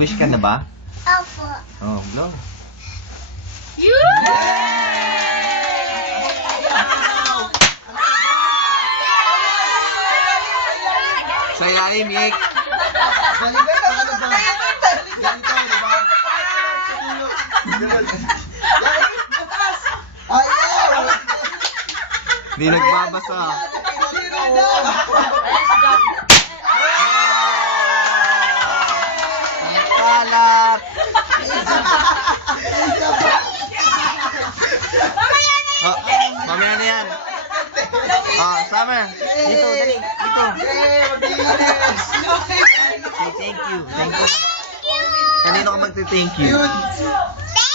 Nag-wish ka na ba? Opo. Oh, blow. Sa ilalim, Yek. Hindi nagbabasa. Ang kalat. Oh, mamaya na yan. Oh, Summer. Dito, dali. Dito. Say thank you. Thank you. Kanino ka magte-thank you? Thank